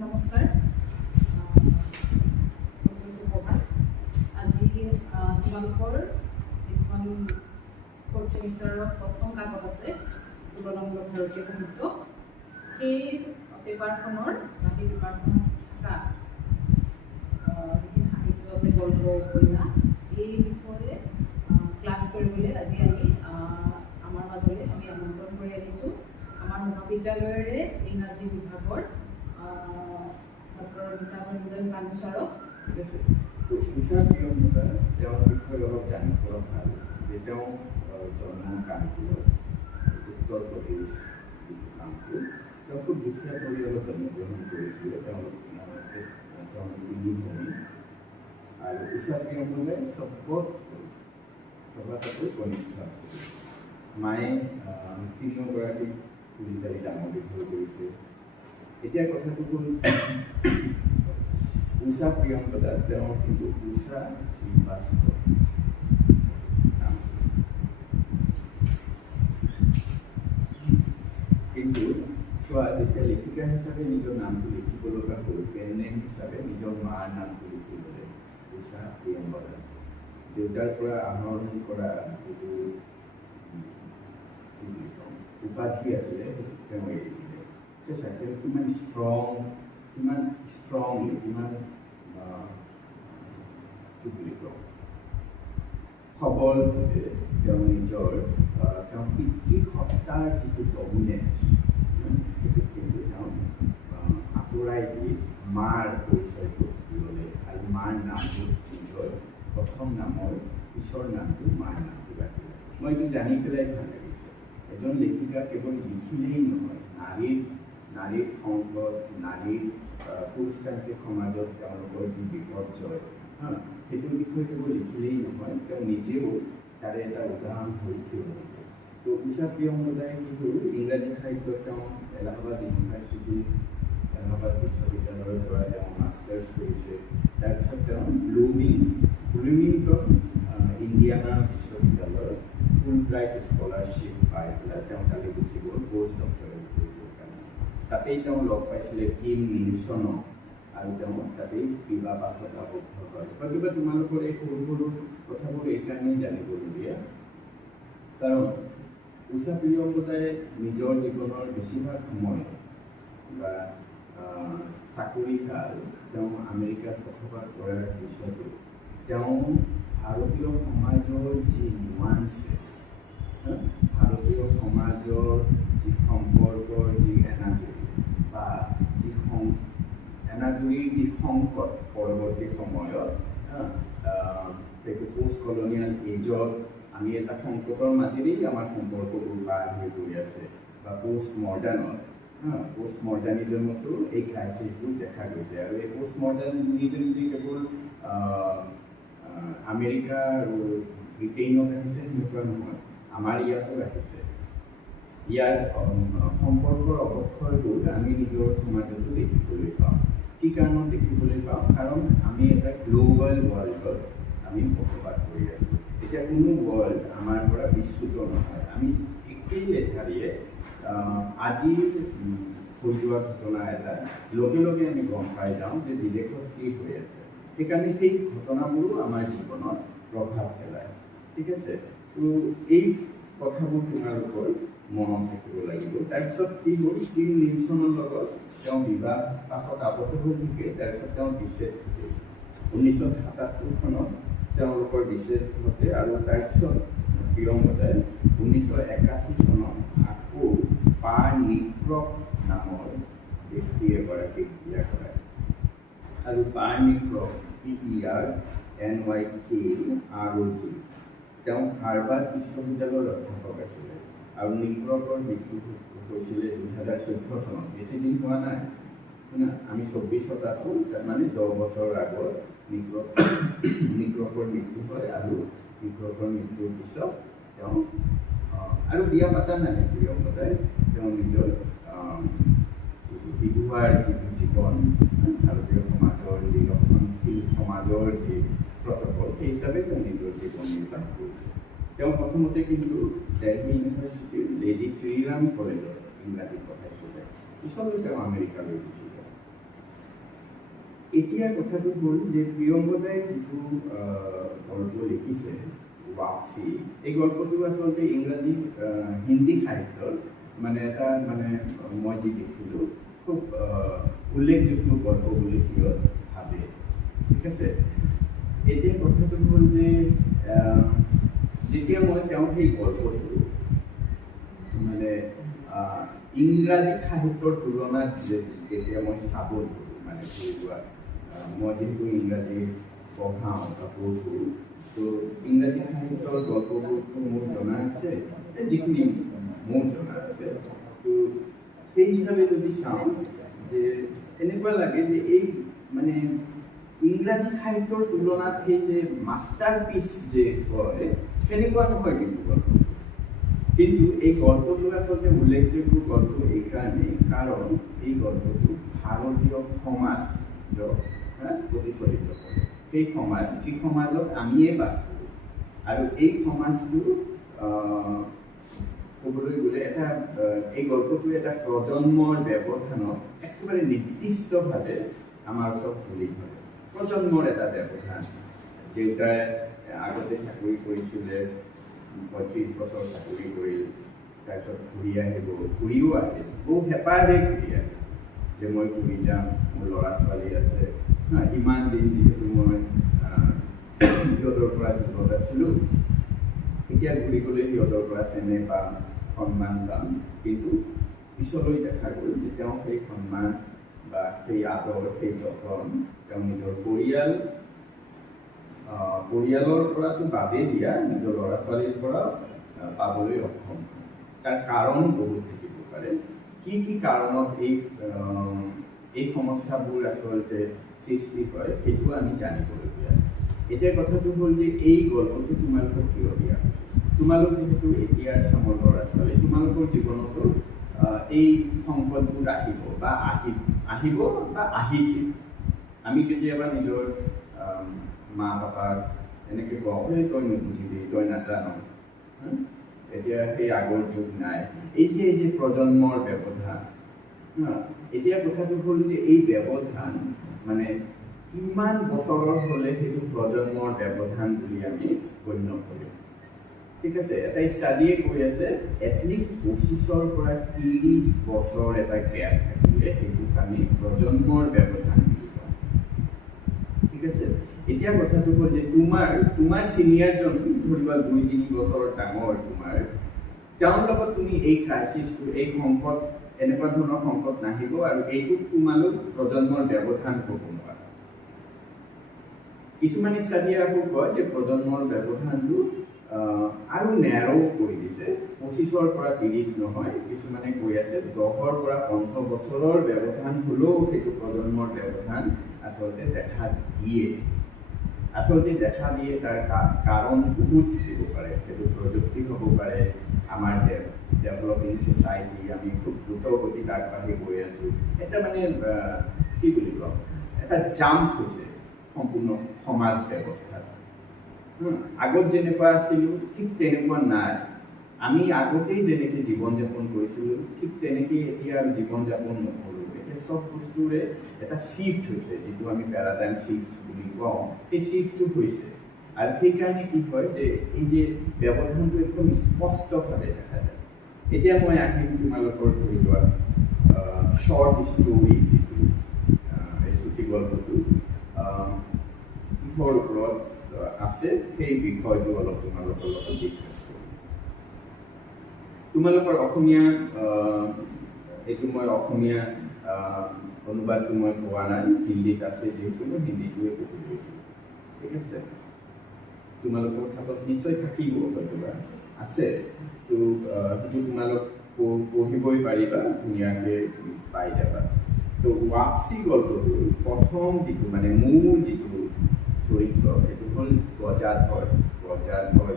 নমস্কাৰ আজি তোমালোকৰ যিখন ফ'ৰ্থ ছেমিষ্টাৰৰ প্ৰথম কাকত আছে তুলনামূলক ভাৰতীয় সাহিত্য সেই পেপাৰখনৰ বাকী পেপাৰখন থকা যিখিনি সাহিত্য আছে গল্প উপন্যাস এই বিষয়ে ক্লাছ কৰিবলৈ আজি আমি আমাৰ মাজলৈ আমি আমন্ত্ৰণ কৰি আনিছোঁ আমাৰ মহাবিদ্যালয়ৰে ইংৰাজী বিভাগৰ ডক্টৰ অমিতাভ ৰঞ্জন কানু ছাৰক। উষা প্ৰিয়মৱদা তেওঁৰ বিষয়ে অলপ জানিব ভাল যে তেওঁ জন্ম কানপুৰত উত্তৰ প্ৰদেশ কানপুৰ তেওঁ খুব দুখীয়া পৰিয়ালত জন্মগ্ৰহণ কৰিছিলে তেওঁলোক ভূমি আৰু উষা প্ৰিয়মৱদাই চবত সবাতোকৈ কনিষ্ঠ আছিল মায়ে তিনিগৰাকী কুলিতাৰী ডাঙৰ দীঘল কৰিছে। এতিয়া কথাটো হ'ল উষা প্ৰিয়মৱদা তেওঁৰ কিন্তু উষা শ্ৰীবাস্তৱ কিন্তু চোৱা যেতিয়া লেখিকা হিচাপে নিজৰ নামটো লিখিব লগা হ'ল পেন নেম হিচাপে নিজৰ মাৰ নামটো লিখিবলৈ উষা প্ৰিয়মৱদা দেউতাৰ পৰা আহৰণ কৰা যিটো উপাধি আছিলে তেওঁ এৰি দিলে। তেওঁ কিমান ষ্ট্ৰংলি কিমান কি বুলি কওঁ সবলভাৱে তেওঁ নিজৰ তেওঁ পিতৃসত্তাৰ যিটো ডমিনেঞ্চ সেইটো কিন্তু তেওঁ আঁতৰাই দি মাৰ পৰিচয়টো ল'লে আৰু মাৰ নামটো নিজৰ প্ৰথম নামৰ পিছৰ নামটো মাৰ নামটো ৰাখিলে। মই এইটো জানি পেলাই ভাল লাগিছে এজন লেখিকা কেৱল লিখিলেই নহয় নাৰীৰ সংকট নাৰীৰ পুৰুষতান্ত্ৰিক সমাজত তেওঁলোকৰ যি বিপৰ্যয় সেইটোৰ বিষয়ে কেৱল লিখিলেই নহয় তেওঁ নিজেও তাৰে এটা উদাহৰণ হৈ থিয় হ'ব। তো উষা প্ৰিয়মৱদাই কি হ'ল ইংৰাজী সাহিত্যত তেওঁ এলাহাবাদ ইউনিভাৰ্চিটি এলাহাবাদ বিশ্ববিদ্যালয়ৰ পৰা তেওঁ মাষ্টাৰ্ছ কৰিছে। তাৰপিছত তেওঁ ব্লুমিংটন ইণ্ডিয়ানা বিশ্ববিদ্যালয়ৰ ফুল ব্ৰাইট স্কলাৰশ্বিপ পাই পেলাই তেওঁ তালৈ গুচি গ'ল পষ্ট ডক্টৰেট কৰিবৰ কাৰণে। তাতেই তেওঁ লগ পাইছিলে কিম নিলছনক আৰু তেওঁ তাতেই বিবাহ পাশত আবদ্ধ হয়। কিবা তোমালোকৰ এই সৰু সৰু কথাবোৰ এইকাৰণেই জানিবলগীয়া কাৰণ উষা প্ৰিয়মৱদাই নিজৰ জীৱনৰ বেছিভাগ সময় বা চাকৰি কাল তেওঁ আমেৰিকাত বসবাস কৰাৰ পিছতো তেওঁ ভাৰতীয় সমাজৰ যি নিউৱান্সেছ ভাৰতীয় সমাজৰ যি সম্পৰ্কৰ যি এনাজৰী বা যি এনাজৰীৰ যি সংকট পৰৱৰ্তী সময়ত সেইটো পোষ্ট কলনিয়েল এজত আমি এটা সংকটৰ মাজেৰেই আমাৰ সম্পৰ্কবোৰ পাৰ হৈ গৈ আছে বা পোষ্ট মডাৰ্নিজমতো এই ক্ৰাইচিছবোৰ দেখা গৈছে আৰু এই পোষ্ট মডাৰ্নিজম যি কেৱল আমেৰিকা আৰু ব্ৰিটেইনত আহিছে সেনেকুৱা নহয় আমাৰ ইয়াতো আহিছে। ইয়াৰ সম্পৰ্কৰ অৱক্ষয়বোৰ আমি নিজৰ সমাজতো দেখিবলৈ পাওঁ। কি কাৰণত দেখিবলৈ পাওঁ কাৰণ আমি এটা গ্ল'বেল ৱৰ্ল্ডত আমি বসবাস কৰি আছোঁ। এতিয়া কোনো ৱৰ্ল্ড আমাৰ পৰা বিচ্যুত নহয়। আমি একেই লেঠাৰিয়ে আজি হৈ যোৱা ঘটনা এটা লগে লগে আমি গম পাই যাওঁ যে বিদেশত কি হৈ আছে। সেইকাৰণে সেই ঘটনাবোৰো আমাৰ জীৱনত প্ৰভাৱ পেলায়। ঠিক আছে, তো এই কথাবোৰ তোমালোকৰ মনত থাকিব লাগিব। তাৰপিছত কি হ'ল কিম নিলছনৰ লগত তেওঁ বিবাহ পাশত আবদ্ধ হৈ থাকে। তাৰপিছত তেওঁ বিচ্ছেদ থাকে 1977 চনত তেওঁলোকৰ বিচ্ছেদ ঘটে আৰু তাৰপিছত প্ৰিয়মৱদাই 1981 চনত আকৌ পাৰ নিক্ৰক নামৰ ব্যক্তি এগৰাকীক বিয়া কৰায় আৰু পাৰ নিক্ৰক PERNYKROG তেওঁ হাৰ্ভাৰ্ড বিশ্ববিদ্যালয়ৰ অধ্যাপক আছিলে আৰু নিক্ৰকৰ মৃত্যু হৈছিলে 2014 চনত। বেছি দিন হোৱা নাই আমি 24ত আছোঁ তাৰমানে 10 বছৰ আগত নিক্ৰকৰ মৃত্যু হয় আৰু নিক্ৰকৰ মৃত্যুৰ পিছত তেওঁ আৰু বিয়া পাতা নাই প্ৰিয়মৱদাই তেওঁ নিজৰ বিধৱাৰ যিটো জীৱন ভাৰতীয় সমাজৰ যি ৰক্ষণশীল সমাজৰ যি প্ৰটকল সেই হিচাপে তেওঁ নিজৰ জীৱন নিৰ্বাহ কৰিছে। তেওঁ প্ৰথমতে কিন্তু দিল্লী ইউনিভাৰ্চিটিৰ লেডি শ্ৰীৰাম কলেজত ইংৰাজী পঢ়াইছিলে। পিছলৈ তেওঁ আমেৰিকালৈ গুচি যায়। এতিয়া কথাটো হ'ল যে প্ৰিয়ংবদাই যিটো গল্প লিখিছে ৱাপচি, এই গল্পটো আচলতে ইংৰাজী হিন্দী সাহিত্যৰ মানে এটা মানে মই যি দেখিলোঁ খুব উল্লেখযোগ্য গল্প বুলি সিহঁত ভাবে, ঠিক আছে। এতিয়া কথাটো হ'ল যে যেতিয়া মই তেওঁ সেই গল্পটো মানে ইংৰাজী সাহিত্যৰ তুলনাত যেতিয়া মই চাব ধৰোঁ, মানে ধৰি লোৱা মই যিহেতু ইংৰাজী পঢ়াওঁ বা পঢ়োঁ, তো ইংৰাজী সাহিত্যৰ গল্পবোৰতো মোৰ জনা আছে, যিখিনি মোৰ জনা আছে। তো সেই হিচাপে যদি চাওঁ যে এনেকুৱা লাগে যে এই মানে ইংৰাজী সাহিত্যৰ তুলনাত সেই যে মাষ্টাৰ পিচ যে হয় সেনেকুৱা নহয় কিন্তু গল্প। কিন্তু এই গল্পটো আচলতে উল্লেখযোগ্য গল্প এইকাৰণেই কাৰণ এই গল্পটো ভাৰতীয় সমাজক প্ৰতিফলিত কৰে। সেই সমাজ যি সমাজত আমিয়ে বাস কৰোঁ, আৰু এই সমাজটো ক'বলৈ গ'লে এটা এই গল্পটোৱে এটা প্ৰজন্মৰ ব্যৱধানত একেবাৰে নিৰ্দিষ্টভাৱে আমাৰ ওচৰত তুলি ধৰে। প্ৰজন্মৰ এটা ব্যৱধান। দেউতাই আগতে চাকৰি কৰিছিলে, ৩৫ বছৰ চাকৰি কৰিল, তাৰপিছত ঘূৰি আহিব, ঘূৰিও আহিল, বহু হেঁপাহেৰে ঘূৰি আহিল যে মই ঘূৰি যাম, মোৰ ল'ৰা ছোৱালী আছে, ইমান দিন যিহেতু মই সিহঁতৰ পৰা দূৰত আছিলোঁ, এতিয়া ঘূৰি গ'লে সিহঁতৰ পৰা চেনেহ পাম, সন্মান পাম। কিন্তু পিছলৈ দেখা গ'ল যে তেওঁ সেই সন্মান বা সেই আদৰ, সেই যতন তেওঁ নিজৰ পৰিয়ালৰ পৰাতো বাদেই দিয়া, নিজৰ ল'ৰা ছোৱালীৰ পৰা পাবলৈ অক্ষম। তাৰ কাৰণ বহুত থাকিব পাৰে। কি কি কাৰণত এই সমস্যাবোৰ আচলতে সৃষ্টি হয় সেইটো আমি জানিবলগীয়া। এতিয়া কথাটো হ'ল যে এই গল্পটো তোমালোকক কিয় দিয়া হৈছে? তোমালোক যিহেতু এতিয়াৰ চামৰ ল'ৰা ছোৱালী, তোমালোকৰ জীৱনতো এই সংকটবোৰ আহিব বা আহিছিল। আমি কেতিয়াবা নিজৰ মা পাপাক এনেকৈ কওঁ, তই নুবুজিবি, তই নাজানো, এতিয়া সেই আগৰ যুগ নাই। এই যে প্ৰজন্মৰ ব্যৱধান, এতিয়া কথাটো হ'ল যে এই ব্যৱধান মানে কিমান বছৰৰ হ'লে সেইটো প্ৰজন্মৰ ব্যৱধান বুলি আমি গণ্য কৰিম, ঠিক আছে। এটা ষ্টাডিয়ে কৈ আছে এটলিষ্ট ২৫ৰ পৰা ৩০ বছৰ এটা গেপ থাকিলে সেইটোক আমি প্ৰজন্মৰ ব্যৱধান বুলি কওঁ, ঠিক আছে। এতিয়া কথাটো হ'ল যে তোমাৰ ছিনিয়ৰজন ধৰিবা ২-৩ বছৰ ডাঙৰ তোমাৰ, তেওঁৰ লগত তুমি এই ক্ৰাইচিছটো, এই সংকট, এনেকুৱা ধৰণৰ সংকট নাহিব আৰু এইটোক তোমালোক প্ৰজন্মৰ ব্যৱধান ক'ব নোৱাৰা। কিছুমান ষ্টাডিয়ে আকৌ কয় যে প্ৰজন্মৰ ব্যৱধানটো আৰু নেৰো কৰি দিছে, ২৫ৰ পৰা ৩০ নহয়, কিছুমানে কৈ আছে ১০ৰ পৰা ১৫ বছৰৰ ব্যৱধান হ'লেও সেইটো প্ৰজন্মৰ ব্যৱধান আচলতে দেখা দিয়ে। তাৰ কাৰণ বহুত থাকিব পাৰে। সেইটো প্ৰযুক্তি হ'ব পাৰে, আমাৰ ডেভেলপিং ছ'চাইটি, আমি খুব দ্ৰুত গতিত আগবাঢ়ি গৈ আছোঁ। এটা মানে কি বুলি কওঁ, এটা জাম্প হৈছে সম্পূৰ্ণ সমাজ ব্যৱস্থাত। আগত যেনেকুৱা আছিলোঁ ঠিক তেনেকুৱা নাই। আমি আগতেই যেনেকৈ জীৱন যাপন কৰিছিলোঁ ঠিক তেনেকেই এতিয়া আৰু জীৱন যাপন নকৰোঁ। এতিয়া চব বস্তুৰে এটা শ্বিফ্ট হৈছে, যিটো আমি পেৰাডাইম শ্বিফ্ট বুলি কওঁ, সেই শ্বিফ্টটো হৈছে। আৰু সেইকাৰণে কি হয় যে এই যে ব্যৱধানটো একদম স্পষ্টভাৱে দেখা যায়। এতিয়া মই আহিম তোমালোকৰ ধৰি লোৱা শ্বৰ্ট ষ্টৰী, যিটো এই চুটি গল্পটো কিহৰ ওপৰত আছে সেই বিষয়টো অলপ তোমালোকৰ লগত ডিছকাছ কৰিম। তোমালোকৰ অসমীয়া, এইটো মই অসমীয়া অনুবাদটো মই পোৱা নাই, হিন্দীত আছে যিহেতু মই হিন্দীটোৱে পঢ়ি লৈছোঁ, ঠিক আছে। তোমালোকৰ হাতত নিশ্চয় থাকিব, হয়তোবা আছে, তো সেইটো তোমালোক পঢ়িবই পাৰিবা, ধুনীয়াকৈ পাই যাবা। তো ৱাপচি গল্পটোৰ প্ৰথম যিটো মানে মূল যিটো চৰিত্ৰ সেইটো হ'ল গজাধৰ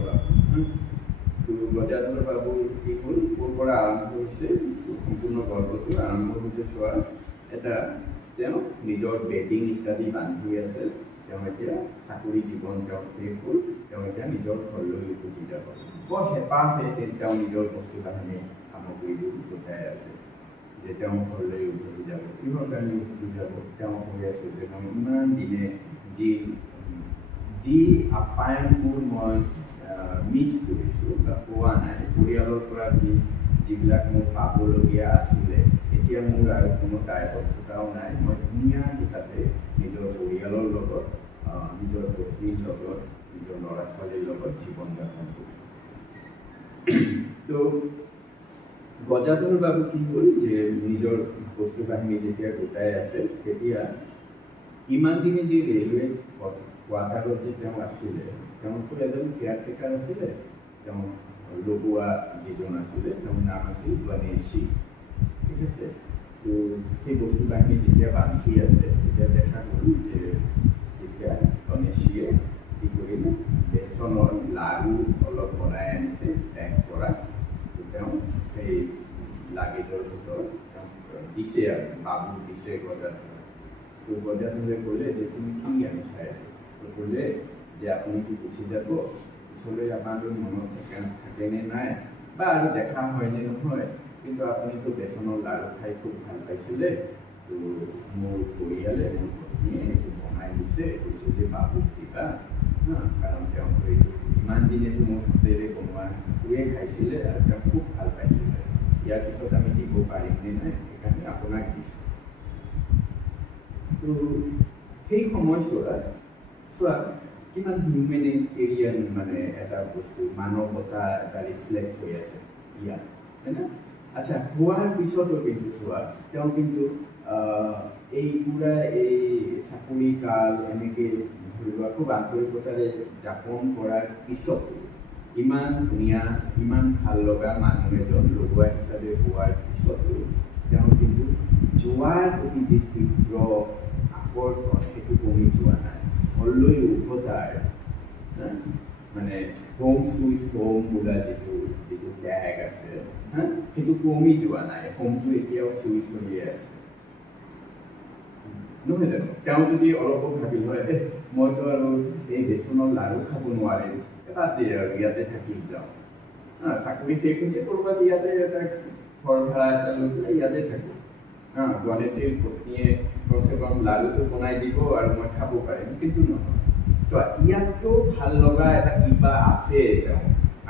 বাবু। তো গজাধৰ বাবু কি হ'ল, ক'ৰ পৰা আৰম্ভ হৈছে, সম্পূৰ্ণ গল্পটো আৰম্ভ হৈছে চোৱা, তেওঁ নিজৰ বেডিং ইত্যাদি বান্ধি আছে, তেওঁ এতিয়া চাকৰি জীৱন তেওঁ শেষ হ'ল, তেওঁ এতিয়া নিজৰ ঘৰলৈ উভতি যাব। বৰ হেঁপাহেৰে তেওঁ নিজৰ বস্তু বাহিনী সামগ্ৰীবোৰ গোটাই আছে। যে তেওঁ ঘৰলৈ উভতি যাব কিহৰ কাৰণে উভতি যাব তেওঁ কৈ আছে যে মই ইমান দিনে যি আপ্যায়নবোৰ মই মিছ কৰিছোঁ বা পোৱা নাই পৰিয়ালৰ পৰা যিবিলাক মোৰ পাবলগীয়া আছিলে এতিয়া মোৰ আৰু কোনো দায়বদ্ধতাও নাই মই ধুনীয়াকৈ তাতে নিজৰ পৰিয়ালৰ লগত নিজৰ পত্নীৰ লগত নিজৰ ল'ৰা ছোৱালীৰ লগত জীৱন যাপন কৰোঁ তো গজাধৰ বাবু কি হ'ল যে নিজৰ বস্তু বাহিনী যেতিয়া গোটাই আছে তেতিয়া ইমান দিনে যি ৰেলৱে কোৱাৰ্টাৰত যে তেওঁ আছিলে তেওঁতো এজন কেয়াৰটেকাৰ আছিলে তেওঁ লগোৱা যিজন আছিলে তেওঁৰ নাম আছিল গণেশী ঠিক আছে তো সেই বস্তু বাহিনী যেতিয়া বান্ধি আছে তেতিয়া দেখা গ'ল যে তেতিয়া গণেশীয়ে কি কৰিলে বেচনৰ লাড়ু অলপ বনাই আনিছে পেক কৰা তেওঁ সেই লাগেজৰ ভিতৰত দিছে আৰু বাবু দিছে গজাধৰে তো গজাধৰে ক'লে যে তুমি কি আনিছা তো ক'লে যে আপুনি কি গুচি যাব পিছলৈ আমাৰো মনত থাকেনে নাই বা আৰু দেখা হয়নে নহয় কিন্তু আপুনিতো বেচনৰ লাড়ু খাই খুব ভাল পাইছিলে তো মোৰ পৰিয়ালে মোৰ পত্নীয়ে এইটো বনাই দিছে কৈছে যে বাবুক দিবা কাৰণ তেওঁ ইমান দিনেতো মোৰ হাতেৰে বনোৱাটোৱে খাইছিলে আৰু তেওঁ খুব ভাল পাইছিলে ইয়াৰ পিছত আমি দিব পাৰিমনে নাই সেইকাৰণে আপোনাক দিছোঁ তো সেই সময়ছোৱাত চোৱা কিমান হিউমেনিটেৰিয়ান মানে এটা বস্তু মানৱতা এটা ৰিফ্লেক্ট হৈ আছে ইয়াত হয় না আচ্ছা হোৱাৰ পিছতো কিন্তু চোৱা তেওঁ কিন্তু এই পুৰা এই চাকৰি কাল এনেকৈ ধৰি লোৱা খুব আন্তৰিকতাৰে যাপন কৰাৰ পিছতো ইমান ধুনীয়া ইমান ভাল লগা মানুহ এজন লগোৱা হিচাপে হোৱাৰ পিছতো তেওঁ কিন্তু যোৱাৰ প্ৰতি যি তীব্ৰ আকৰ্ষণ সেইটো কমি যোৱা নাই ঘৰলৈ উভতাৰ মানে হোম চুইট হোম বোলা যিটো টেগ আছে সেইটো কমি যোৱা নাই হোমটো এতিয়াও চুইট হৈয়ে আছে নহয় জানো তেওঁ যদি অলপো ভাবিল হয় মইতো আৰু এই বেচনৰ লাড়ু খাব নোৱাৰিম তাতে আৰু ইয়াতে থাকি যাওঁ চাকৰি শেষ হৈছে ক'ৰবাত ইয়াতে এটা ঘৰ ভাড়া এটা লৈ পেলাই ইয়াতে থাকোঁ গণেশীৰ পত্নীয়ে কমচে কম লাড়ুটো বনাই দিব আৰু মই খাব পাৰিম কিন্তু নহয় চোৱা ইয়াতকৈও ভাল লগা এটা কিবা আছে তেওঁ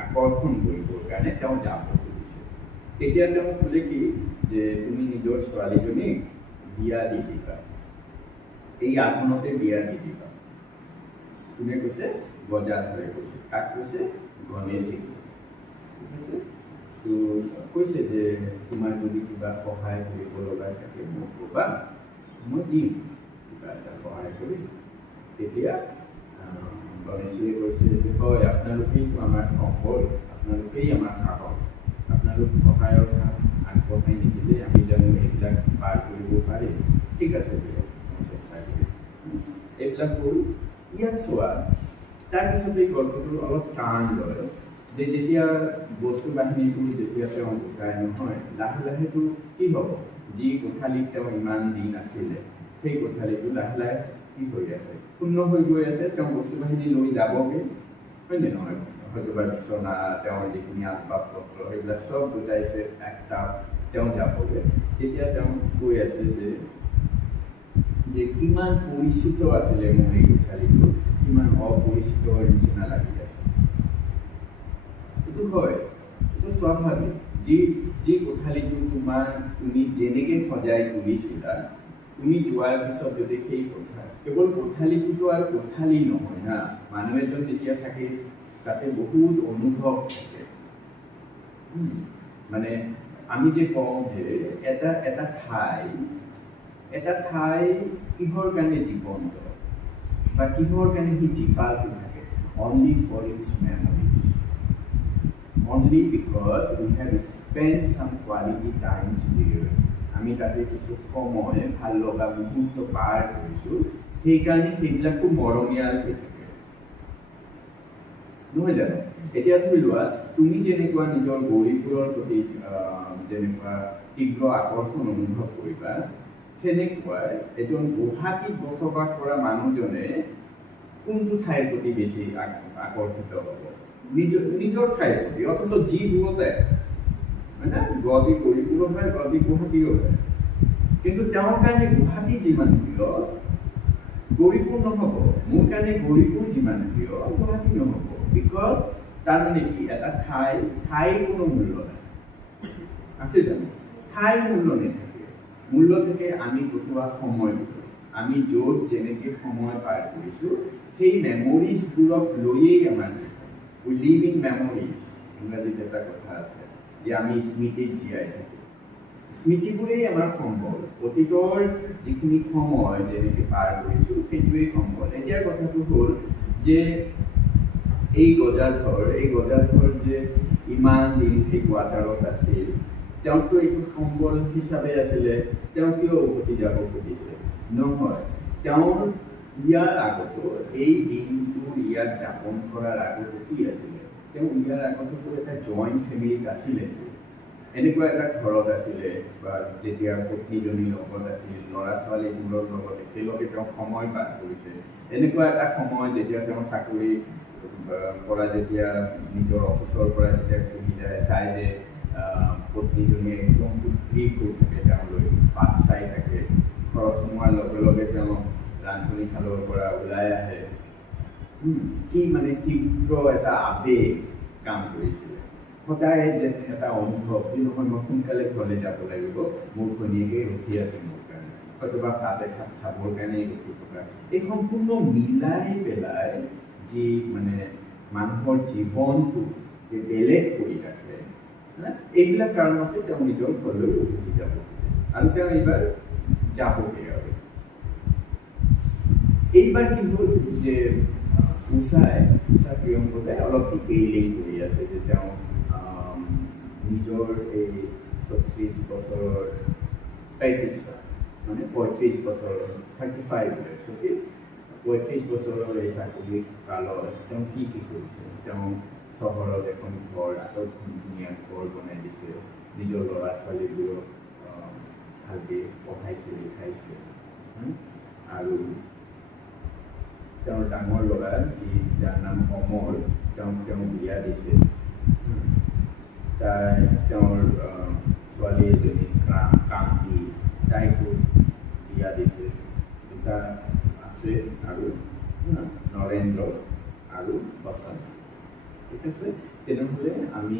আকৰ্ষণ কৰিবৰ কাৰণে তেওঁ যাব খুজিছে তেতিয়া তেওঁ ক'লে কি যে তুমি নিজৰ ছোৱালীজনীক বিয়া দি দিবা এই আসনতে বিয়া দি দিবা কোনে কৈছে গজাধৰে কৈছে কাক কৈছে গণেশী ঠিক আছে তো কৈছে যে তোমাৰ যদি কিবা সহায় কৰিব লগা থাকে মোক ক'বা মই দিম কিবা এটা সহায় কৰি তেতিয়া গণেশীয়ে কৈছে যে হয় আপোনালোকেইতো আমাৰ সম্বল আপোনালোকেই আমাৰ সাহস আপোনালোক সহায়ৰ কাম আগবঢ়াই নিদিলে আমি জানো এইবিলাক পাৰ কৰিব পাৰিম ঠিক আছে দিয়ক মই চেষ্টা কৰিম এইবিলাক কৰোঁ ইয়াত চোৱা তাৰপিছত এই গল্পটোৰ অলপ টান লয় যে যেতিয়া বস্তু বাহিনীবোৰ যেতিয়া তেওঁ গোটাই নহয় লাহে লাহেতো কি হ'ব যি কোঠালিত তেওঁ ইমান দিন আছিলে সেই কোঠালিটো লাহে লাহে কি হৈ আছে শূন্য হৈ গৈ আছে তেওঁ বস্তু বাহিনী লৈ যাবগৈ হয়নে নহয় হয়তো বা বিচনা তেওঁৰ যিখিনি আচবাব পত্ৰ সেইবিলাক চব গোটাইছে একটা তেওঁ যাবগৈ তেতিয়া তেওঁ কৈ আছে যে কিমান পৰিচিত আছিলে মোৰ এই কোঠালিটো কিমান অপৰিচিত নিচিনা লাগি আছে এইটো হয় এইটো স্বাভাৱিক যি কোঠালিটো তুমি যেনেকৈ সজাই তুলিছিলা তুমি যোৱাৰ পিছত যদি সেই কথা কেৱল কোঠালিটোতো আৰু কোঠালি নহয় না মানুহ এজন যেতিয়া থাকে তাতে বহুত অনুভৱ থাকে মানে আমি যে কওঁ যে এটা ঠাই কিহৰ কাৰণে জীৱন্ত বা কিহৰ কাৰণে সি জীপাল হৈ থাকে only for its memories only because we have spend some quality times there আমি তাতে কিছু সময় ভাল লগা মুহূৰ্ত পাৰ কৰিছোঁ সেইকাৰণে সেইবিলাক খুব মৰমীয়াল হৈ থাকে নহয় জানো এতিয়া ধৰি লোৱা তুমি যেনেকুৱা নিজৰ গৌৰীপুৰৰ প্ৰতি যেনেকুৱা তীব্ৰ আকৰ্ষণ অনুভৱ কৰিবা সেনেকুৱাই এজন গুৱাহাটীত বসবাস কৰা মানুহজনে কোনটো ঠাইৰ প্ৰতি বেছি আকৰ্ষিত হ'ব নিজৰ ঠাইৰ প্ৰতি অথচ যি দূৰতে মানে গুৱাহাটী গৌৰীপুৰত হয়, গুৱাহাটী গুৱাহাটীও হয়, কিন্তু তেওঁৰ কাৰণে গুৱাহাটী যিমান প্ৰিয় গৌৰীপুৰ নহ'ব, মোৰ কাৰণে গৌৰীপুৰ যিমান প্ৰিয় গুৱাহাটী নহ'ব। বিকজ তাৰমানে কি এটা ঠাইৰ কোনো মূল্য নাই, আছে জানো? ঠাইৰ মূল্য নাথাকে, মূল্য থাকে আমি কটোৱা সময়বোৰ, আমি য'ত যেনেকৈ সময় পাৰ কৰিছোঁ সেই মেমৰিজবোৰক লৈয়েই আমাৰ জীৱন। উই লিভ ইন মেমৰিজ, ইংৰাজীত এটা কথা আছে যে আমি স্মৃতিত জীয়াই থাকোঁ। স্মৃতিবোৰেই আমাৰ সম্বল, অতীতৰ যিখিনি সময় যেনেকৈ পাৰ কৰিছোঁ সেইটোৱেই সম্বল। এতিয়া কথাটো হ'ল যে এই গজাধৰ যে ইমান দিন সেই কোৱাৰ্টাৰত আছিল, তেওঁকতো এইটো সম্বল হিচাপে আছিলে, তেওঁ কিয় উভতি যাব খুজিছে? নহয়, তেওঁৰ ইয়াৰ আগতো এই দিনটো ইয়াত যাপন কৰাৰ আগতো কি আছিলে? তেওঁ ইয়াৰ আগতো এটা জইণ্ট ফেমিলিত আছিলে, এনেকুৱা এটা ঘৰত আছিলে, বা যেতিয়া পত্নীজনীৰ লগত আছিল, ল'ৰা ছোৱালীবোৰৰ লগত একেলগে তেওঁ সময় পাৰ কৰিছে। এনেকুৱা এটা সময় যেতিয়া তেওঁ চাকৰি পৰা যেতিয়া নিজৰ অফিচৰ পৰা যেতিয়া ঘূৰি যায়, চাই যে পত্নীজনীয়ে একদম উদ্গ্ৰীৱ হৈ থাকে, তেওঁলৈ পাত চাই থাকে, ঘৰত সোমোৱাৰ লগে লগে তেওঁ ৰান্ধনীশালৰ পৰা ওলাই আহে, কি মানে তীব্ৰ এটা আৱেগ কাম কৰিছিলে। সদায় যেন এটা অনুভৱ যে নহয় মই সোনকালে ঘৰলৈ যাব লাগিব, মোৰ ঘৈণীয়েকে ৰখি আছে মোৰ কাৰণে, হয়তোবা ভাত এসাঁজ খাবৰ কাৰণেই ৰখি থকা। এই সম্পূৰ্ণ মিলাই পেলাই যি মানে মানুহৰ জীৱনটো যে বেলেগ কৰি ৰাখে, এইবিলাক কাৰণতে তেওঁ নিজৰ ঘৰলৈ উভতি যাব খোজে, আৰু তেওঁ এইবাৰ যাবগৈ। আৰু এইবাৰ কি হ'ল যে উষা প্ৰিয়ংবদাই অলপ ডিটেইলিং কৰি আছে যে তেওঁ নিজৰ এই ৩৬ বছৰৰ ৩৫ বছৰ 35 years, ৩৫ বছৰৰ এই চাকৰি কালত তেওঁ কি কৰিছে? তেওঁ চহৰত এখন ঘৰ, আটকখন ধুনীয়া ঘৰ বনাই দিছে, নিজৰ ল'ৰা ছোৱালীবোৰক ভালকৈ পঢ়াইছে লিখাইছে, আৰু তেওঁৰ ডাঙৰ ল'ৰা যাৰ নাম অমৰ, তেওঁ বিয়া দিছে। তেওঁৰ ছোৱালী এজনী কান্তি, তাইকো বিয়া দিছে, দুটা আছে, আৰু নৰেন্দ্ৰ আৰু বসন্ত। ঠিক আছে, তেনেহ'লে আমি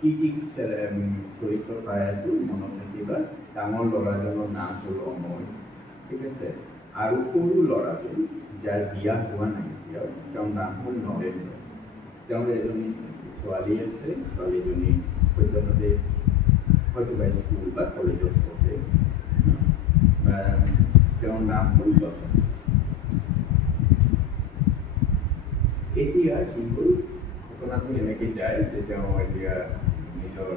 কি চৰিত্ৰ পাই আছোঁ মনত ৰাখিবা। ডাঙৰ ল'ৰাজনৰ নাম হ'ল অমৰ, ঠিক আছে, আৰু সৰু ল'ৰাজন যাৰ বিয়া হোৱা নাই এতিয়াও, তেওঁৰ নাম হ'ল নৰেন্দ্ৰ। তেওঁৰ এজনী ছোৱালী আছে, ছোৱালীজনী সদ্যহতে হয়তোবা স্কুল বা কলেজত পঢ়ে, তেওঁৰ নাম হ'ল বসন্ত। এতিয়া কি হ'ল, ঘটনাটো এনেকৈ যায় যে তেওঁ এতিয়া নিজৰ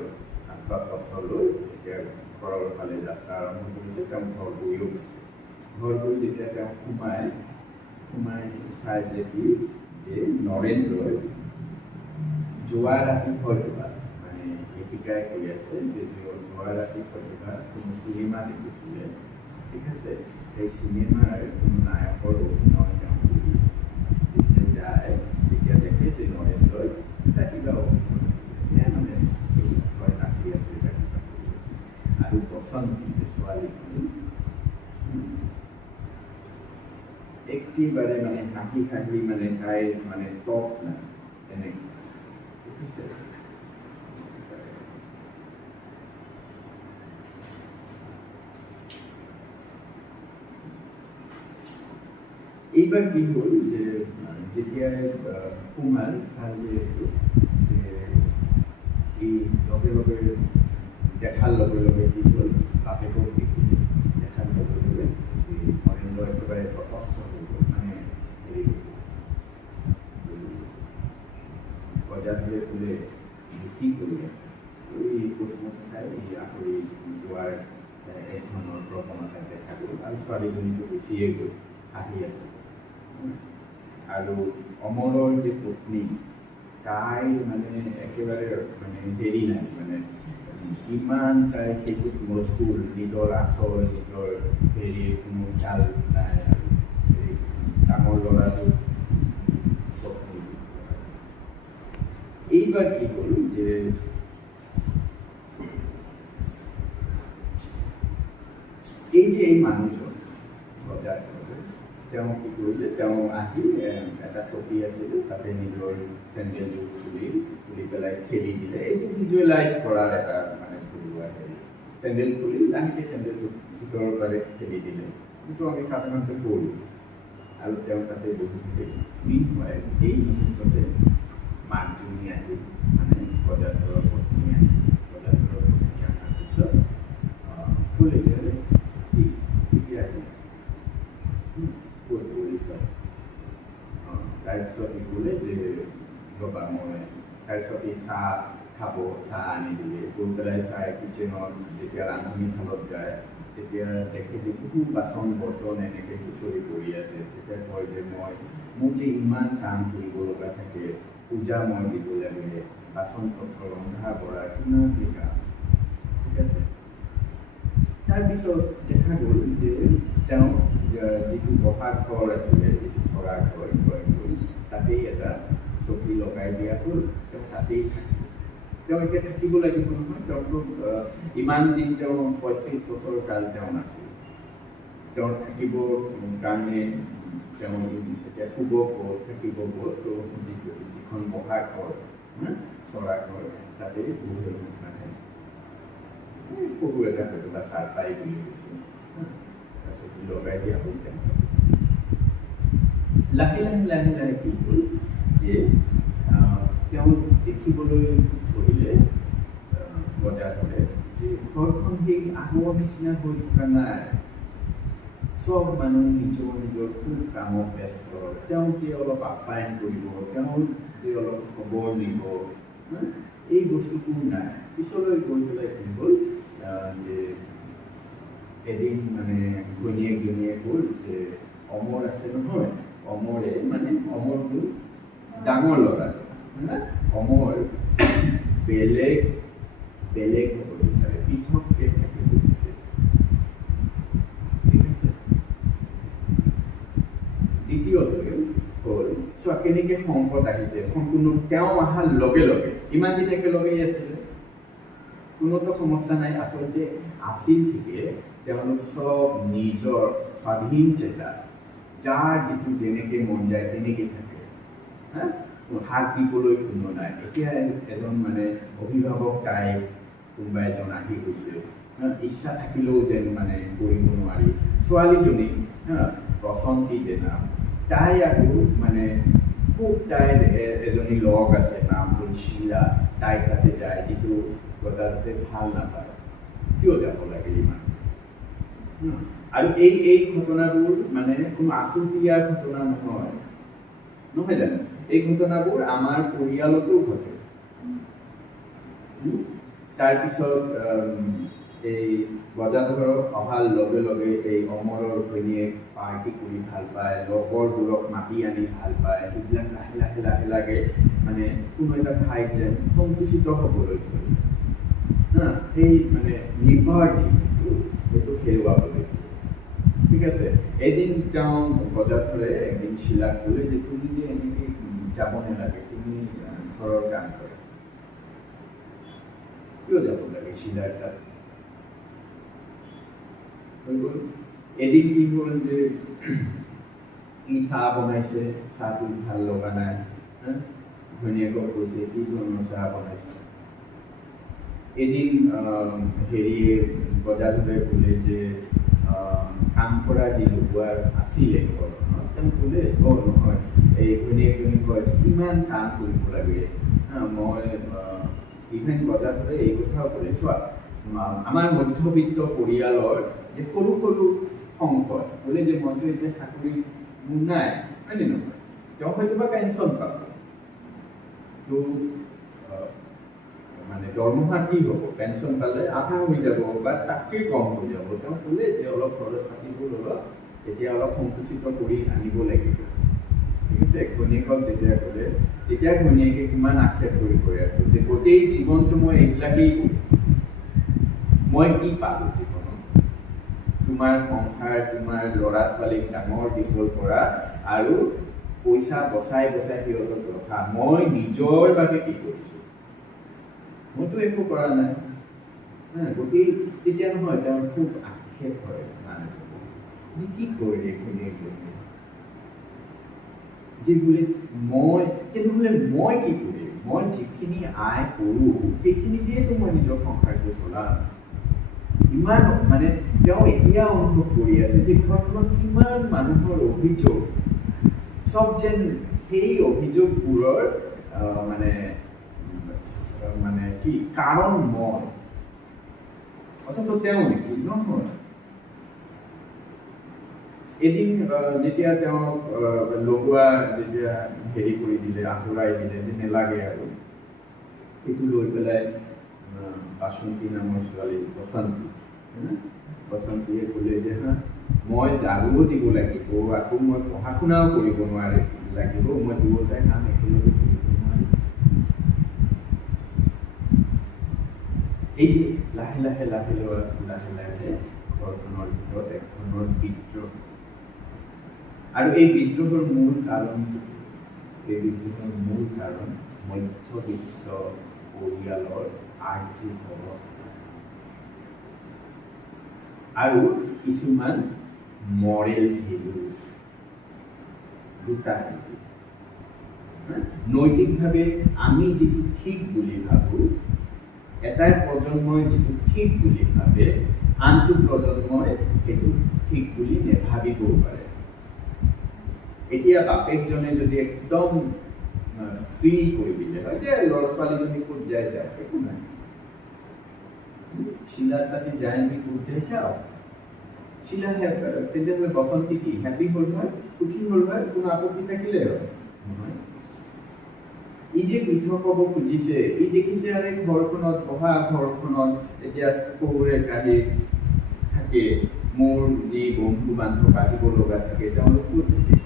আচবাব পত্ৰ লৈ এতিয়া ঘৰৰ ফালে যাত্ৰা আৰম্ভ কৰিছে। তেওঁ ঘৰ গৈও গৈছে, ঘৰ গৈ যেতিয়া তেওঁ সোমাই চাই দেখি যে নৰেন্দ্ৰই যোৱা ৰাতি হয়তোবা মানে শিকাই কৈ আছে যে যোৱা ৰাতি হয়তোবা কোনো চিনেমা দেখিছিলে, ঠিক আছে, সেই চিনেমাৰ কোনো নায়কৰ অভিনয় তেওঁ কৰি যেতিয়া যায় তেতিয়া দেখে যে নৰেন্দ্ৰই এটা কিবা অভিনয় মানে নাচি আছে, এটা কিবা কৰি আছে, আৰু বসন্তী ছোৱালীজনী একেবাৰে মানে হাঁহি মানে তাইৰ মানে টপ নাই এনেকুৱা। এইবাৰ কি হ'ল যে যেতিয়া সোমাল চাল যিহেতু এই লগে লগে দেখাৰ লগে লগে কি হ'ল, বাপেকক দেখিলে, দেখাৰ লগে লগে নৰেন্দ্ৰ একেবাৰে তটস্থ হৈ গ'ল, মানে হেৰি গজাধৰে বোলে কি কৰি আছে, এই কোচমচ খাই এই আঁতৰি যোৱাৰ এক ধৰণৰ প্ৰৱণতা দেখা গ'ল, আৰু ছোৱালীজনীটো গুচিয়ে গ'ল, আহি আছে। আৰু অমৰৰ যে পত্নী, তাই মানে একেবাৰে মানে দেৰি নাই, মানে ইমান তাই সেইটোত মজবুৰ, নিজৰ আচল নিজৰ হেৰিৰ কোনো চাল নাই, আৰু এই ডাঙৰ ল'ৰাটো পত্নী। এইবাৰ কি হ'ল যে এই যে এই মানুহজন বজাৰ কৰে তেওঁ কি কৰিলে তেওঁ আহি এটা চকী আছিলে তাতে নিজৰ চেণ্ডেলযোৰ খুলি পেলাই খেলি দিলে এইটো ভিজুৱেলাইজ কৰাৰ এটা মানে থলুৱা হেৰি চেণ্ডেল খুলি লাহেকৈ চেণ্ডেলযোৰ ভিতৰৰ পাৰে খেলি দিলে যিটো আমি সাধাৰণতে কৰোঁ আৰু তেওঁ তাতে বহি থাকে কি হয় এই মুহূৰ্ততে মাকজনী আহি মানে বজাৰৰ পত্নী আহি বজাৰৰ পত্নী অহাৰ পিছত ক'লে যে এতিয়া ক'ত পৰিছ তাৰপিছত ই ক'লে যে ৰ'বা মই তাৰপিছত এই চাহ খাব চাহ আনি দিলে গৈ পেলাই চাহ কিটচেনত যেতিয়া ৰান্ধনি শালত যায় তেতিয়া দেখে যে বহু বাচন বৰ্তন এনেকৈ খুচৰি পৰি আছে তেতিয়া কয় যে মোৰ যে ইমান কাম কৰিব লগা থাকে পূজা মই দিব লাগে বাচন পত্ৰ ৰন্ধা বঢ়া কিমান কি কাম ঠিক আছে তাৰপিছত দেখা গ'ল যে তেওঁ যিটো বহা ঘৰ আছিলে যিটো চৰা ঘৰ তাতেই এটা চকী লগাই দিয়া হ'ল তেওঁ তাতেই থাকিল তেওঁ এতিয়া থাকিব লাগিব নহয় তেওঁতো ইমান দিন তেওঁ ৩৫ বছৰ কাল তেওঁ নাছিল তেওঁৰ থাকিব কাৰণে তেওঁ এতিয়া শুব ক'ত থাকিব ক'ত তো যিখন বহা ঘৰ চৰা ঘৰ তাতে বহু মানে সৰু এটা হয়তো বা চাৰ পাই বুলি কৈছে তাৰপিছত লগাই দিয়া হ'ল তেওঁ লাহে লাহে লাহে লাহে কি হ'ল যে তেওঁ দেখিবলৈ ধৰিলে বজাৰ কৰে যে ঘৰখন সেই আগৰ নিচিনা হৈ থকা নাই চব মানুহ নিজৰ নিজৰ খুব কামত ব্যস্ত তেওঁ যে অলপ আপ্যায়ন কৰিব তেওঁ যে অলপ খবৰ নিব এই বস্তুটো নাই পিছলৈ গৈ পেলাই কি হ'ল যে এদিন মানে ঘৈণীয়েকজনীয়ে ক'ল যে অমৰ আছে নহয় অমৰে মানে অমৰটো ডাঙৰ ল'ৰাটো অমৰ বেলেগ বেলেগ হ'ব বিচাৰে পৃথককৈ থাকিব বিচাৰে ঠিক আছে দ্বিতীয়তে হ'ল চোৱা কেনেকৈ সংকট আহিছে সম্পূৰ্ণ তেওঁ অহাৰ লগে লগে ইমান দিন একেলগেই আছিলে কোনোতো সমস্যা নাই আচলতে আছিল ঠিকে তেওঁলোক চব নিজৰ স্বাধীন চেতা যাৰ যিটো যেনেকৈ মন যায় তেনেকৈ থাকে হাত দিবলৈ কোনো নাই এতিয়া এজন মানে অভিভাৱক টাইপ কোনোবা এজন আহি গৈছে ইচ্ছা থাকিলেও যেন মানে কৰিব নোৱাৰি ছোৱালীজনী প্ৰচন্তি নাম তাই আকৌ মানে খুব তাইৰ এজনী লগ আছে নাম হ'ল শিলা তাই তাতে যায় যিটো বজাৰতে ভাল নাপায় কিয় যাব লাগে ইমান আৰু এই ঘটনাবোৰ মানে কোনো আচুতীয়া ঘটনা নহয় নহয় জানো এই ঘটনাবোৰ আমাৰ পৰিয়ালতো ঘটে তাৰপিছত এই বজাৰঘৰত অহাৰ লগে লগে এই অমৰৰ ঘৈণীয়েক পাৰ্টি কৰি ভাল পায় লগৰবোৰক মাতি আনি ভাল পায় সেইবিলাক লাহে লাহে লাহে লাহে মানে কোনো এটা ঠাইত যেন সংকুচিত হ'বলৈ ধৰে সেই মানে নিৰ্ভৰশীল সেইটো হেৰুৱাবলৈ ঠিক আছে এদিন তেওঁ বজাৰ কৰে একদিন শিলাক ক'লে যে তুমি যে এনেকৈ যাব নালাগে তুমি ঘৰৰ কাম কৰা কিয় যাব লাগে শিলাৰ তাত হৈ গ'ল এদিন কি হ'ল যে ই চাহ বনাইছে চাহটো ভাল লগা নাই ঘৈণীয়েকক কৈছে কি ধৰণৰ চাহ বনাইছে এদিন হেৰিয়ে বজাৰতে ক'লে যে কাম কৰা যি লগোৱা আছিলে ঘৰখনত তেওঁ ক'লে নহয় এই ঘৈণীয়েকজনী কয় কিমান কাম কৰিব লাগে মই ইভেন বজাৰতে এই কথাও ক'লে চোৱা আমাৰ মধ্যবিত্ত পৰিয়ালৰ যে সৰু সৰু সংকট বোলে যে মইতো এতিয়া চাকৰি মোৰ নাই হয়নে নহয় তেওঁ হয়তো বা পেঞ্চন পাব তো মানে দৰমহা কি হ'ব পেঞ্চন পালে আধা হৈ যাব বা তাতকৈ কম হৈ যাব তেওঁ ক'লে যে অলপ খৰচ পাতিবোৰ অলপ এতিয়া অলপ সংকুচিত কৰি আনিব লাগিব ঠিক আছে ঘৈণীয়েকক যেতিয়া ক'লে তেতিয়া ঘৈণীয়েকে কিমান আক্ষেপ কৰি কৈ আছোঁ যে গোটেই জীৱনটো মই এইবিলাকেই কৰিম মই কি পালোঁ জীৱনত তোমাৰ সংসাৰ তোমাৰ ল'ৰা ছোৱালীক ডাঙৰ দীঘল কৰা আৰু পইচা বচাই বচাই সিহঁতক ৰখা মই নিজৰ বাবে কি কৰিছোঁ মইতো একো কৰা নাই গোটেই তেতিয়া নহয় তেওঁৰ খুব আক্ষেপ হয় মানুহৰ যে কি কৰিলে কোনে কৰিলে যে বোলে মই কিন্তু বোলে মই কি কৰিম মই যিখিনি আয় কৰোঁ সেইখিনি দিয়েতো মই নিজৰ সংসাৰটো চলাম ইমান মানে তেওঁ এতিয়া অনুভৱ কৰি আছে যে ঘৰখনত কিমান মানুহৰ অভিযোগ সব যেন সেই অভিযোগবোৰৰ মানে মানে কি কাৰণ মই অথচ তেওঁ নেকি নহয় এদিন যেতিয়া তেওঁক লগোৱা যেতিয়া হেৰি কৰি দিলে আঁতৰাই দিলে যে নেলাগে আৰু সেইটো লৈ পেলাই বাসন্তী নামৰ ছোৱালী বসন্তীয়ে ক'লে যে হা মই দাৰুও দিব লাগিব আকৌ মই পঢ়া শুনাও কৰিব নোৱাৰে লাগিব মই দুয়োটাই কাম একেলগে কৰিব নোৱাৰিম এই যে লাহে লাহে লাহে লাহে লাহে ঘৰখনৰ ভিতৰত এক ধৰণৰ বিদ্ৰোহ আৰু এই বিদ্ৰোহৰ মূল কাৰণ মধ্যবিত্ত পৰিয়ালৰ আৰ্থিক অৱস্থা আৰু কিছুমান মৰেল ভেলুজ দুটা নৈতিকভাৱে আমি যিটো ঠিক বুলি ভাবোঁ এটাই প্ৰজন্মই যিটো ঠিক বুলি ভাবে আনটো প্ৰজন্মই সেইটো ঠিক বুলি নেভাবিবও পাৰে এতিয়া বাপেকজনে যদি একদম ফ্ৰী কৰি দিলে হয় যে ল'ৰা ছোৱালীজনী ক'ত যায় যাওক একো নাই শিলাৰ তাতে যায় আমি ক'ত যায় যাওক শিলা তেতিয়াহ'লে বসন্তী কি হেপী হ'ল হয় সুখী হ'ল হয় কোনো আপত্তি থাকিলে হয় নহয় ই যে পৃথক হ'ব খুজিছে ই দেখিছে আৰু ঘৰখনত পঢ়া ঘৰখনত এতিয়া সৰুৰে কাঢ়ি থাকে মোৰ যি বন্ধু বান্ধৱ আহিব লগা থাকে তেওঁলোক ক'ত দেখিব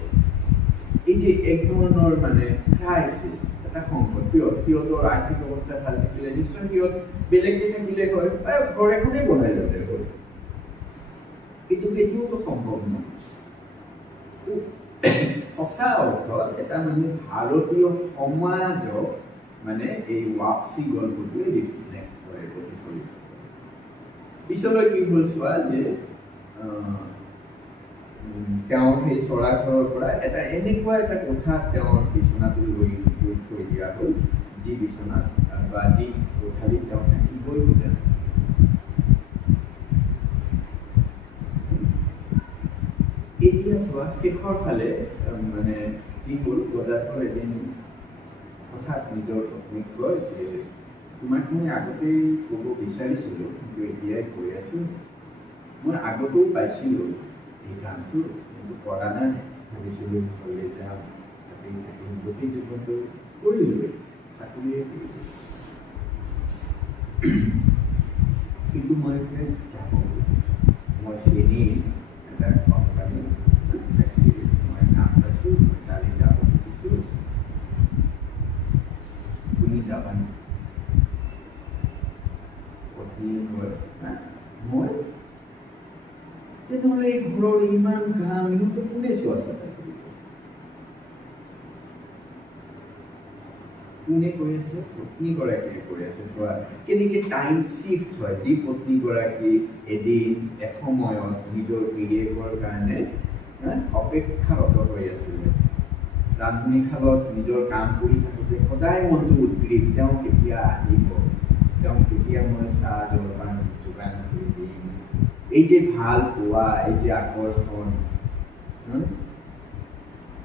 এই যে এক ধৰণৰ মানে ক্ৰাইচিছ এটা সংকট সিহঁতৰ আৰ্থিক অৱস্থা ভাল থাকিলে নিশ্চয় সিহঁত বেলেগকে থাকিলে হয় ঘৰ এখনেই বনাই ল'লে হয় কিন্তু সেইটোওতো সম্ভৱ নহয় সঁচা অৰ্থত এটা মানে ভাৰতীয় সমাজক মানে এই ৱাপচি গল্পটোৱে ৰিফ্লেক্ট কৰে প্ৰতিফলিত কৰে পিছলৈ কি হ'ল চোৱা যে তেওঁৰ সেই চৰা ঘৰৰ পৰা এটা এনেকুৱা এটা কোঠা তেওঁৰ বিচনাটো লৈ থৈ দিয়া হ'ল যি বিচনাত বা যি কোঠালিত তেওঁ থাকিবই খোজা নাছিল এতিয়া চোৱা শেষৰ ফালে মানে কি হ'ল গদাধৰ এদিন হঠাৎ নিজৰ পত্নীক কয় যে তোমাক মই আগতেই ক'ব বিচাৰিছিলোঁ কিন্তু এতিয়াই কৈ আছোঁ মই আগতেও পাইছিলোঁ এই কামটো কিন্তু কৰা নাই ভাবিছিলোঁ ঘৰলৈ যাওঁ তাতেই থাকিম গোটেই জীৱনটো কৰিলোঁৱেই চাকৰিয়ে কৰিলোঁ কিন্তু মই এতিয়া যাব মই চেনীৰ এটা কোম্পানী ফেক্টৰীত মই কাম পাইছোঁ মই তালৈ যাব খুজিছোঁ তুমি যাবা নেকি পত্নীয়ে কয় মই তেনেহ'লে এই ঘৰৰ ইমান কাম ইহঁতে কোনে চোৱা চিতা কৰিব কোনে কৈ আছে পত্নীগৰাকীয়ে কৈ আছে চোৱা কেনেকৈ টাইম শ্বিফ্ট হয় যি পত্নীগৰাকী এদিন এসময়ত নিজৰ গিৰিয়েকৰ কাৰণে অপেক্ষাৰত হৈ আছিলে ৰান্ধনীশালত নিজৰ কাম কৰি থাকোঁতে সদায় মনটো উদ্গ্ৰীৱ তেওঁ কেতিয়া আহিব তেওঁ কেতিয়া মই চাহ জলপান যোগান কৰি দিম এই যে ভাল পোৱা এই যে আকৰ্ষণ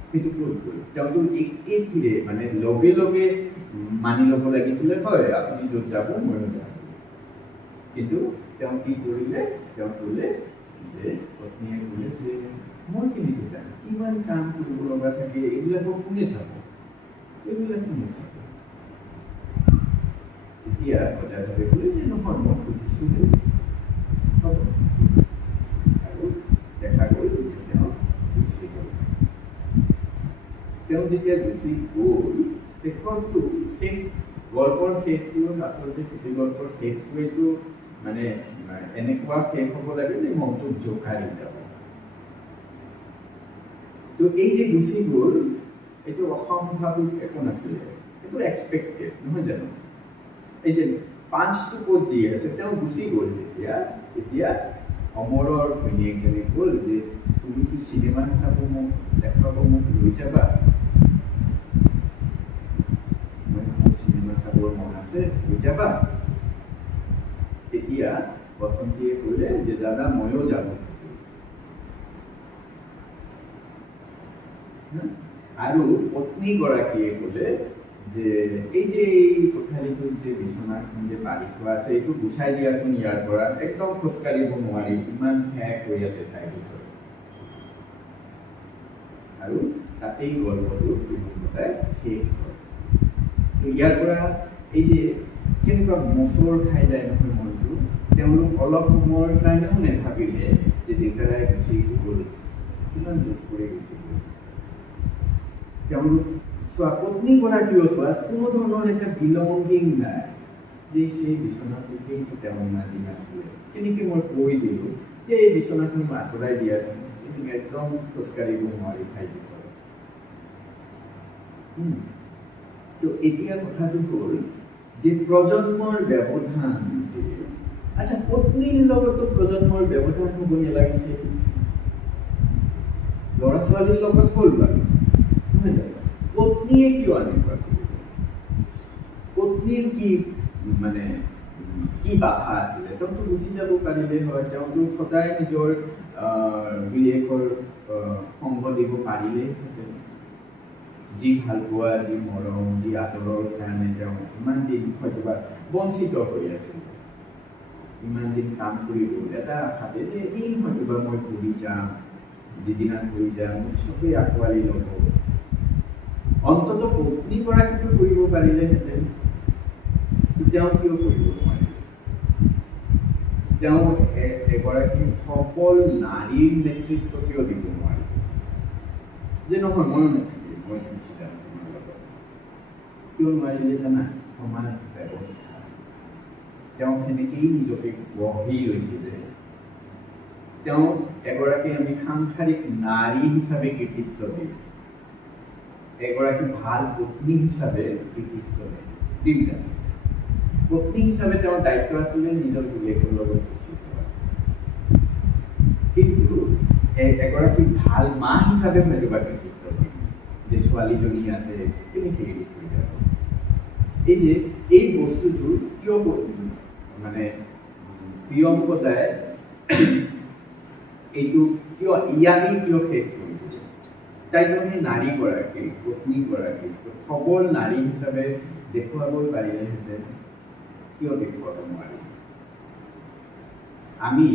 সেইটো ক'ত গ'ল তেওঁতো একেথিৰে মানে লগে লগে মানি ল'ব লাগিছিলে হয় আপুনি য'ত যাব ময়ো যাম কিন্তু তেওঁ কি কৰিলে তেওঁ ক'লে যে পত্নীয়ে ক'লে যে মই কেনেকৈ যাম কিমান কাম কৰিব লগা থাকে এইবিলাকক কোনে চাব এইবিলাক কোনে চাব এতিয়া গদাধৰে ক'লে যে নহয় মই খুজিছোঁ যে হ'ব আৰু দেখা গ'ল যে তেওঁ গুচি গ'ল তেওঁ যেতিয়া গুচি গ'ল শেষৰটো শেষ গল্পৰ শেষটো আচলতে চুটি গল্পৰ শেষটোৱেতো মানে এনেকুৱা শেষ হ'ব লাগে যে মনটো জোকাৰি যাব তো এই যে গুচি গ'ল এইটো অসম্ভাৱিক একো নাছিলে এইটো এক্সপেক্টেড নহয় জানো এই যে পাঁচটো ক'ত দি আছে তেওঁ গুচি গ'ল যেতিয়া এতিয়া অমৰৰ ঘৈণীয়েকজনী ক'ল যে তুমি কি চিনেমা চাব মোক দেখাব মোক লৈ যাবা মই চিনেমা চাবৰ মন আছে লৈ যাবা তেতিয়া বসন্তীয়ে ক'লে যে দাদা ময়ো যাব আৰু পত্নীগৰাকীয়ে ক'লে যে এই যে কোঠালিটোত যে বিচনাখন যে পাৰি থোৱা আছে এইটো গুচাই দিয়াচোন ইয়াৰ পৰা একদম খোজকাঢ়িব নোৱাৰি ইমান ঠেক হৈ আছে ঠাইৰ ভিতৰত আৰু তাতেই গল্পটো পূৰ্ণতাই শেষ হয় ইয়াৰ পৰা এই যে কেনেকুৱা মচৰ খাই যায় নহয় মনটো তেওঁলোক অলপ সময়ৰ কাৰণেও নাভাবিলে যে ডেকাৰাই গুচি গ'ল কিমান দুখ কৰি গুচি গ'ল তেওঁলোক চোৱা পত্নীগৰাকীও চোৱা কোনো ধৰণৰ এটা বিলংগিং নাই যে সেই বিচনাটোকেই তেওঁ ইমান দিন আছিলে কেনেকৈ মই কৈ দিলোঁ যে এই বিচনাখন মই আঁতৰাই দি আছোঁ কেনেকৈ একদম খোজকাঢ়িব নোৱাৰি ঠাই ভিতৰত তো এতিয়া কথাটো হ'ল যে প্ৰজন্মৰ ব্যৱধান যে আচ্ছা পত্নীৰ লগতো প্ৰজন্মৰ ব্যৱধান হ'ব নালাগিছে ল'ৰা ছোৱালীৰ লগত হ'ল বাৰু নহয় জানো পত্নীয়ে কিয় এনেকুৱা কৰিব পত্নীৰ কি মানে কি বাধা আছিলে তেওঁতো গুচি যাব পাৰিলে হয় তেওঁতো সদায় নিজৰ গিৰিয়েকৰ সংগ দিব পাৰিলেহেঁতেন যি ভাল পোৱা যি মৰম যি আদৰৰ কাৰণে তেওঁ ইমান দিন হয়তোবা বঞ্চিত হৈ আছিল ইমান দিন কাম কৰি গ'ল এটা আশাতে যে এদিন হয়তোবা মই ঘূৰি যাম যিদিনা ঘূৰি যাম মোক চবেই আঁকোৱালি ল'ব অন্ততঃ পত্নীগৰাকীটো কৰিব পাৰিলেহেঁতেন তেওঁ কিয় কৰিব নোৱাৰিলে তেওঁ এগৰাকী সফল নাৰীৰ নেতৃত্ব কিয় দিব নোৱাৰিলে যে নহয় ময়ো নাথাকিম মই গুচি যাম তোমাৰ লগত কিয় নোৱাৰিলে জানা সমাজ ব্যৱস্থা তেওঁ সেনেকেই নিজকে গঢ়ি লৈছিলে তেওঁ এগৰাকী আমি সাংসাৰিক নাৰী হিচাপে কৃতিত্ব দিওঁ এগৰাকী ভাল পত্নী হিচাপে কৃতিত্ব দিয়ে তিনিটা পত্নী হিচাপে তেওঁৰ দায়িত্ব আছিলে নিজৰ গিৰিয়েকৰ লগত গুচি যোৱা কিন্তু এগৰাকী ভাল মা হিচাপে হয়তোবা কৃতিত্ব দিয়ে যে ছোৱালীজনী আছে কেনেকৈ এৰি থৈ যাব এই যে এই বস্তুটো কিয় মানে প্ৰিয়ংকদাই এইটো কিয় ইয়াকেই কিয় শেষ কৰিব তাইতো সেই নাৰীগৰাকী পত্নীগৰাকী সবল নাৰী হিচাপে দেখুৱাবই পাৰিলেহেঁতেন কিয় দেখুৱাব নোৱাৰি আমি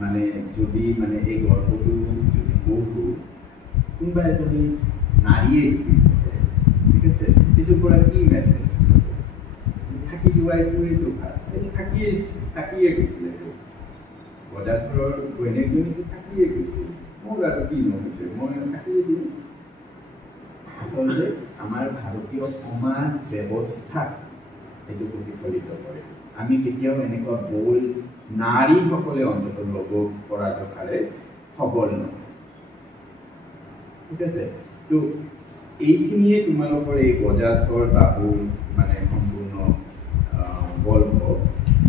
মানে যদি মানে এই গল্পটো যদি পঢ়োঁ কোনোবা এজনী নাৰীয়ে ঠিক আছে এইটোৰ পৰা কি মেছেজ থাকি যোৱাইতো এইটো ভাল এইটো থাকিয়ে গৈছিলে গদাধৰৰ ঘৈণীয়েকজনীটো থাকিয়ে গৈছিল মোৰ আৰু কি নহৈছে মই থাকিয়ে দিম আচলতে আমাৰ ভাৰতীয় সমাজ ব্যৱস্থাক এইটো প্ৰতিফলিত কৰে আমি কেতিয়াও এনেকুৱা বল নাৰীসকলে অন্ততঃ ল'ব পৰা জখাৰে সবল নহয় ঠিক আছে তো এইখিনিয়ে তোমালোকৰ এই গদাধৰ বাবুৰ মানে সম্পূৰ্ণ গল্প